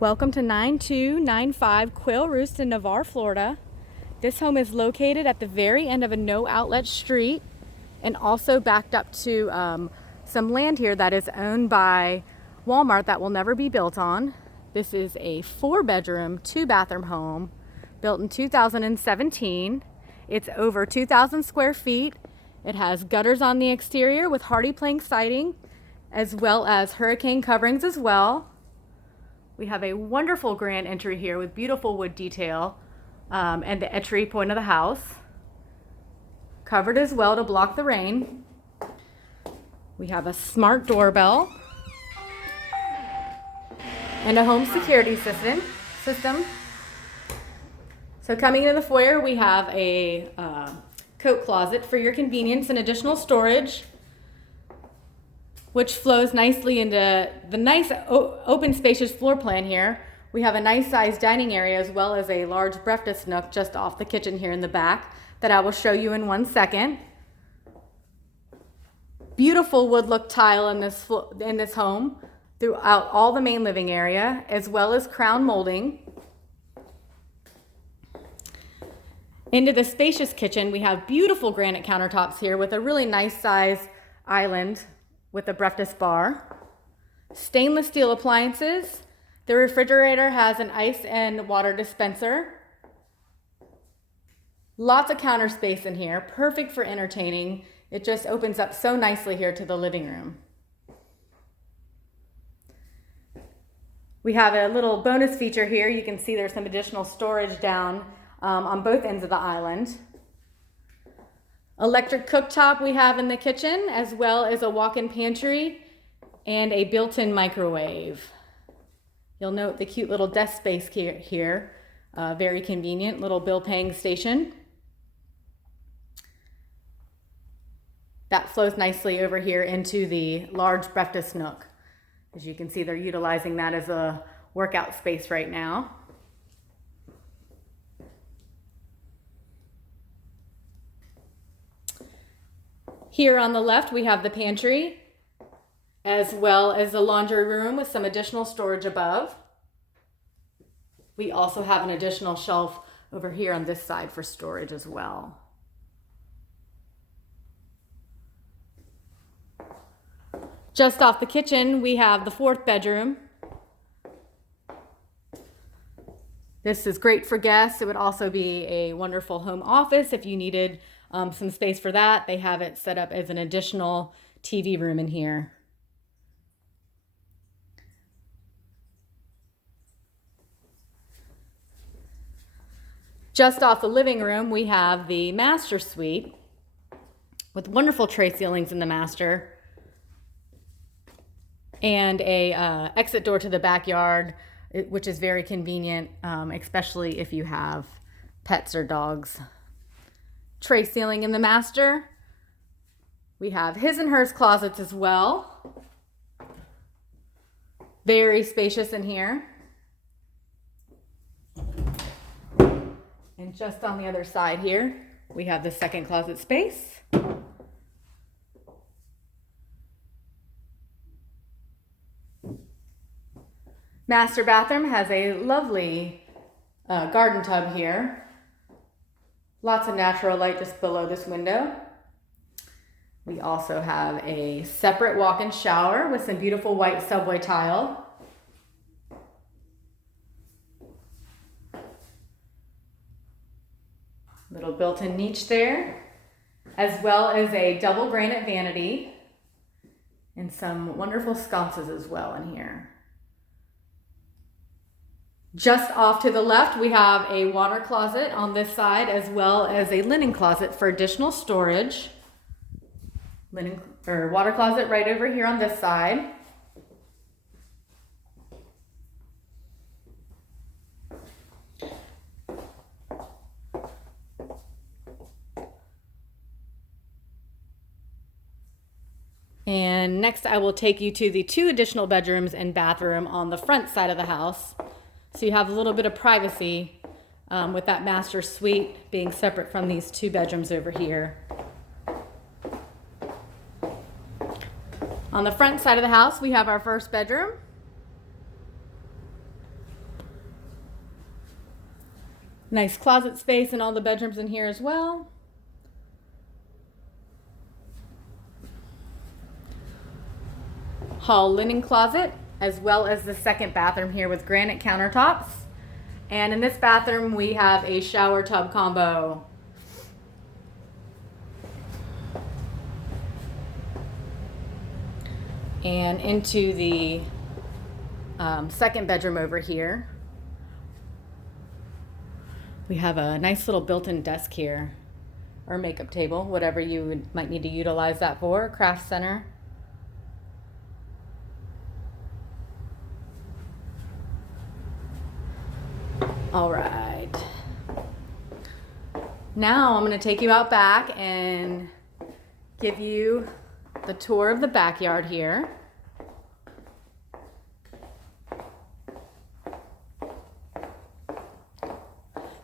Welcome to 9295 Quail Roost in Navarre, Florida. This home is located at the very end of a no-outlet street and also backed up to some land here that is owned by Walmart that will never be built on. This is a 4-bedroom, 2-bathroom home built in 2017. It's over 2,000 square feet. It has gutters on the exterior with hardy plank siding, as well as hurricane coverings as well. We have a wonderful grand entry here with beautiful wood detail and the entry point of the house. Covered as well to block the rain. We have a smart doorbell and a home security system. So coming into the foyer, we have a coat closet for your convenience and additional storage, which flows nicely into the nice open spacious floor plan here. We have a nice sized dining area as well as a large breakfast nook just off the kitchen here in the back that I will show you in 1 second. Beautiful wood look tile in this home throughout all the main living area, as well as crown molding. Into the spacious kitchen, we have beautiful granite countertops here with a really nice size island with a breakfast bar. Stainless steel appliances. The refrigerator has an ice and water dispenser. Lots of counter space in here, perfect for entertaining. It just opens up so nicely here to the living room. We have a little bonus feature here. You can see there's some additional storage down on both ends of the island. Electric cooktop we have in the kitchen, as well as a walk-in pantry and a built-in microwave. You'll note the cute little desk space here. Very convenient little bill paying station. That flows nicely over here into the large breakfast nook. As you can see, they're utilizing that as a workout space right now. Here on the left, we have the pantry, as well as the laundry room with some additional storage above. We also have an additional shelf over here on this side for storage as well. Just off the kitchen, we have the 4th bedroom. This is great for guests. It would also be a wonderful home office if you needed some space for that. They have it set up as an additional TV room in here. Just off the living room, we have the master suite with wonderful tray ceilings in the master and a exit door to the backyard, which is very convenient, especially if you have pets or dogs. Tray ceiling in the master. We have his and hers closets as well. Very spacious in here. And just on the other side here, we have the second closet space. Master bathroom has a lovely garden tub here. Lots of natural light just below this window. We also have a separate walk-in shower with some beautiful white subway tile. Little built-in niche there, as well as a double granite vanity and some wonderful sconces as well in here. Just off to the left, we have a water closet on this side, as well as a linen closet for additional storage. Water closet right over here on this side. And next I will take you to the 2 additional bedrooms and bathroom on the front side of the house. So you have a little bit of privacy with that master suite being separate from these 2 bedrooms over here. On the front side of the house, we have our first bedroom. Nice closet space in all the bedrooms in here as well. Hall linen closet, as well as the second bathroom here with granite countertops. And in this bathroom, we have a shower tub combo. And into the second bedroom over here, we have a nice little built-in desk here, or makeup table, whatever you might need to utilize that for, craft center. All right. Now I'm going to take you out back and give you the tour of the backyard here.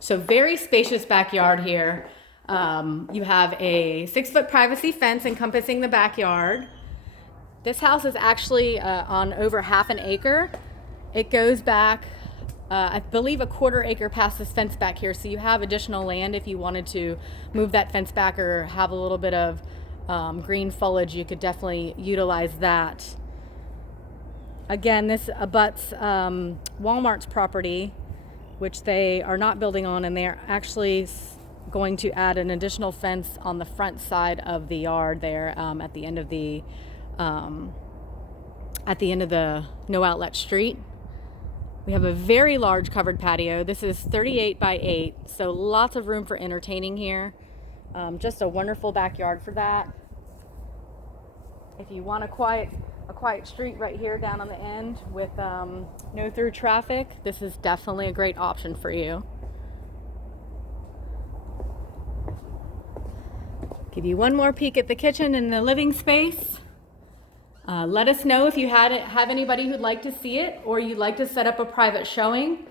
So very spacious backyard here. You have a 6-foot privacy fence encompassing the backyard. This house is actually on over half an acre. It goes back, I believe, a 1/4 acre past this fence back here. So you have additional land if you wanted to move that fence back or have a little bit of green foliage. You could definitely utilize that. Again, this abuts Walmart's property, which they are not building on, and they're actually going to add an additional fence on the front side of the yard there at the end of the no outlet street. We have a very large covered patio. This is 38 by 8, so lots of room for entertaining here. Just a wonderful backyard for that. If you want a quiet street right here down on the end with no through traffic, this is definitely a great option for you. Give you one more peek at the kitchen and the living space. Let us know if you have anybody who'd like to see it or you'd like to set up a private showing.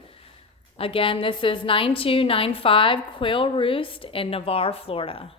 Again, this is 9295 Quail Roost in Navarre, Florida.